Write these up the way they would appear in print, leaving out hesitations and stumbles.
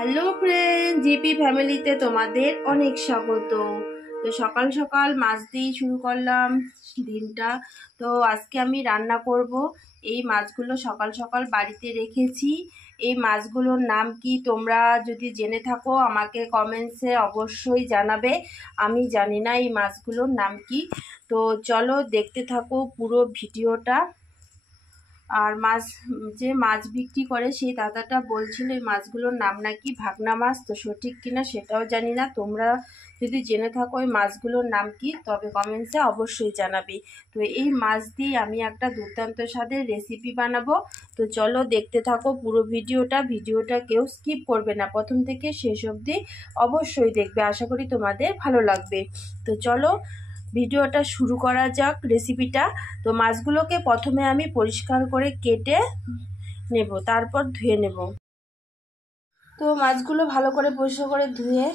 Hello friend, GP ফ্যামিলিতে তোমাদের অনেক স্বাগত। তো সকাল সকাল মাছ দিয়ে শুরু করলাম দিনটা। তো আজকে আমি রান্না করব। এই মাছগুলো সকাল সকাল বাড়িতে রেখেছি। এই মাছগুলোর নাম কি তোমরা যদি জেনে থাকো আমাকে কমেন্টসে অবশ্যই জানাবে। আমি জানি না এই মাছগুলোর নাম কি। তো চলো দেখতে থাকো পুরো ভিডিওটা। আর মাছ বিক্রি করে সেই দাদাটা বলছিল এই মাছগুলোর নাম নাকি ভাগনা মাছ। তো সঠিক কিনা সেটাও জানি না। তোমরা যদি জেনে থাকো ওই মাছগুলোর নাম কি তবে কমেন্টসে অবশ্যই জানাবে। তো এই মাছ দিয়ে আমি একটা দুর্দান্ত স্বাদের রেসিপি বানাবো। তো চলো দেখতে থাকো পুরো ভিডিওটা কেউ স্কিপ করবে না, প্রথম থেকে শেষ অবধি অবশ্যই দেখবে। আশা করি তোমাদের ভালো লাগবে। তো চলো ভিডিওটা শুরু করা যাক রেসিপিটা। তো মাছগুলোকে প্রথমে আমি পরিষ্কার করে কেটে নেব, তারপর ধুয়ে নেব। তো মাছগুলো ভালো করে পরিষ্কার করে ধুয়ে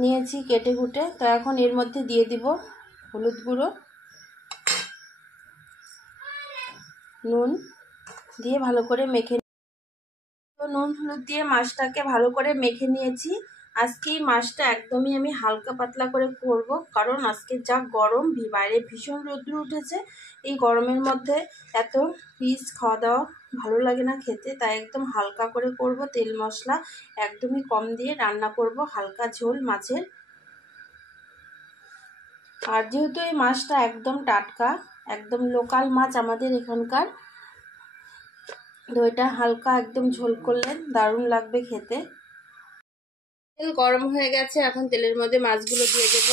নিয়েছি কেটে কুটে। তো এখন এর মধ্যে দিয়ে দিব হলুদ গুঁড়ো, নুন দিয়ে ভালো করে মেখে। তো নুন হলুদ দিয়ে মাছটাকে ভালো করে মেখে নিয়েছি। আজকে এই মাছটা একদমই আমি হালকা পাতলা করে করব, কারণ আজকে যা গরম, বাইরে ভীষণ রৌদ্র উঠেছে। এই গরমের মধ্যে এত রিচ খাওয়া দাওয়া ভালো লাগে না খেতে, তাই একদম হালকা করে করব। তেল মশলা একদমই কম দিয়ে রান্না করব, হালকা ঝোল মাছের। আর যেহেতু এই মাছটা একদম টাটকা, একদম লোকাল মাছ আমাদের এখানকার, তো এটা হালকা একদম ঝোল করলে দারুণ লাগবে খেতে। তেল গরম হয়ে গেছে, এখন তেলের মধ্যে মাছগুলো দিয়ে দেব।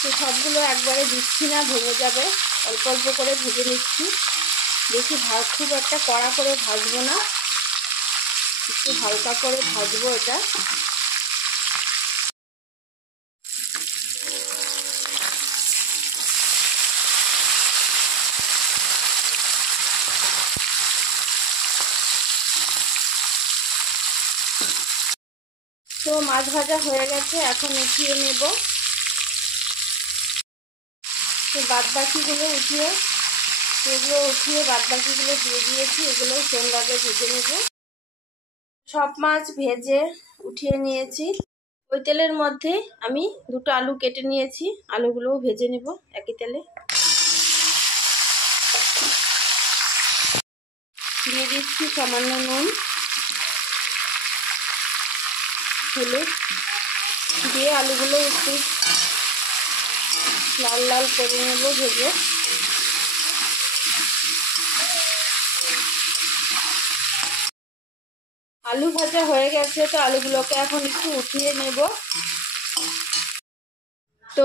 তো সবগুলো একবারে দিচ্ছি না, ভেঙে যাবে। অল্প অল্প করে ভেজে নিচ্ছি। বেশি খুব একটা কড়া করে ভাজবো না, একটু হালকা করে ভাজবো এটা। তো মাছ ভাজা হয়ে গেছে, এখন উঠিয়ে নেব। তো বাদবাকিগুলো উঠিয়ে বাদবাকিগুলো দিয়ে দিয়েছি, এগুলো সেমভাবে ভেজে নেব। সব মাছ ভেজে উঠিয়ে নিয়েছি। ওই তেলের মধ্যে আমি দুটো আলু কেটে নিয়েছি, আলুগুলোও ভেজে নেব একই তেলে। দিয়ে দিচ্ছি সামান্য নুন, হলুদ দিয়ে আলুগুলো একটু লাল লাল করে নেব ভেজে। আলু ভাজা হয়ে গেছে, তো আলুগুলোকে এখন একটু উঠিয়ে নেব। তো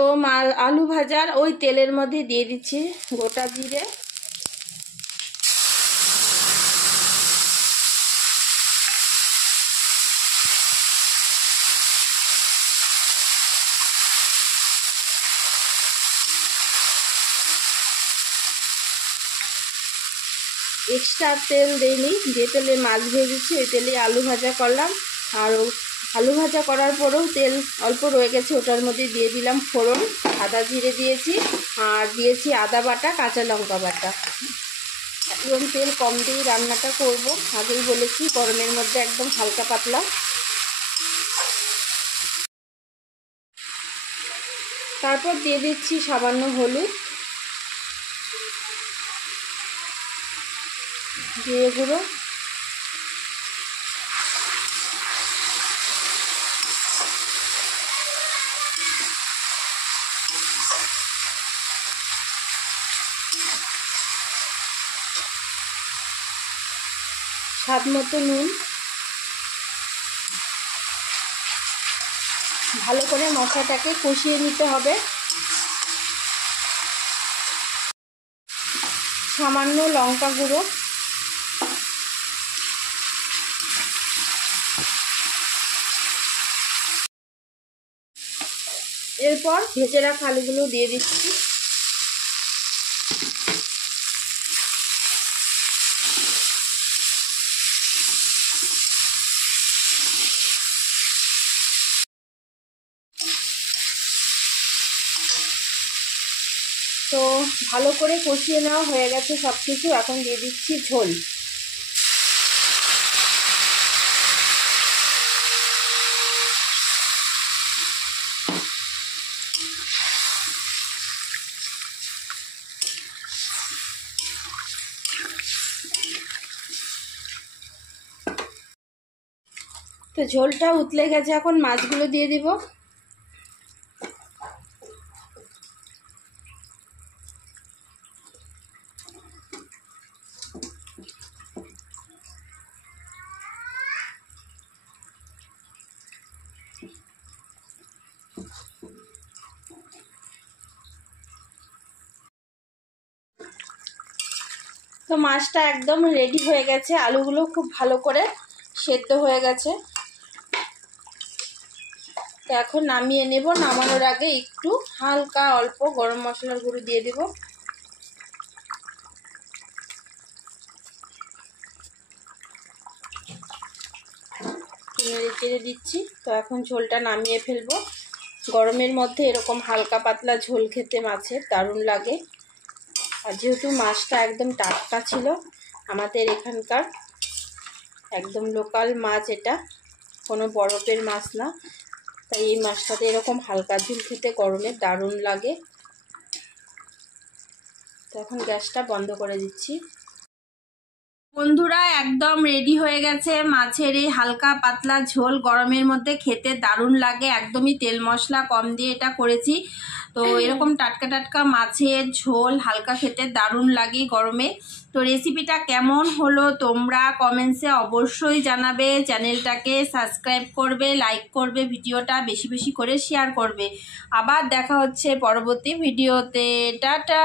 আলু ভাজার ওই তেলের মধ্যে দিয়ে দিচ্ছি গোটা জিরে, এক্সট্রা তেল দিইনি, যে তেলে মাছ ভেজেছি ওই তেলে আলু ভাজা করলাম। আর আলু ভাজা করার পরেও তেল অল্প রয়ে গেছে, ওটার মধ্যে দিয়ে দিলাম ফোড়ন, আদা জিরে দিয়েছি, আর দিয়েছি আদা বাটা, কাঁচা লঙ্কা বাটা। একদম তেল কম দিয়ে রান্নাটা করব, আগেই বলেছি গরমের মধ্যে একদম হালকা পাতলা। তারপর দিয়ে দিচ্ছি সামান্য হলুদ, জিরে গুঁড়ো, স্বাদ মতো নুন। ভালো করে মশলাটাকে কষিয়ে নিতে হবে। সামান্য লঙ্কা গুঁড়ো, এরপর ভেজে রাখা আলুগুলো দিয়ে দিচ্ছি। তো ভালো করে কষিয়ে নেওয়া হয়ে গেছে সব কিছু। এখন দিয়ে দিচ্ছি ঝোল। তো ঝোলটা উতলে গেছে, এখন মাছগুলো দিয়ে দিব। তো মাছটা একদম রেডি হয়ে গেছে, আলুগুলো খুব ভালো করে সেদ্ধ হয়ে গেছে। তো এখন নামিয়ে নেব। নামানোর আগে একটু হালকা অল্প গরম মশলার গুঁড়ো দিয়ে দিব। নেড়ে চেড়ে দিচ্ছি। তো এখন ঝোলটা নামিয়ে ফেলবো। গরমের মধ্যে এরকম হালকা পাতলা ঝোল খেতে মাছের দারুণ লাগে। আর যেহেতু মাছটা একদম টাটকা ছিল, আমাদের এখানকার একদম লোকাল মাছ, এটা কোনো বরফের মাছ না, তাই এই মাছটাতে এরকম হালকা ঝোল খেতে গরমে দারুণ লাগে। তো এখন গ্যাসটা বন্ধ করে দিচ্ছি। বন্ধুরা, একদম রেডি হয়ে গেছে মাছের এই হালকা পাতলা ঝোল। গরমের মধ্যে খেতে দারুণ লাগে, একদমই তেল মশলা কম দিয়ে এটা করেছি। তো এরকম টাটকা টাটকা মাছের ঝোল হালকা খেতে দারুণ লাগে গরমে। তো রেসিপিটা কেমন হলো তোমরা কমেন্টসে অবশ্যই জানাবে। চ্যানেলটাকে সাবস্ক্রাইব করবে, লাইক করবে, ভিডিওটা বেশি বেশি করে শেয়ার করবে। আবার দেখা হচ্ছে পরবর্তী ভিডিওতে। টাটা।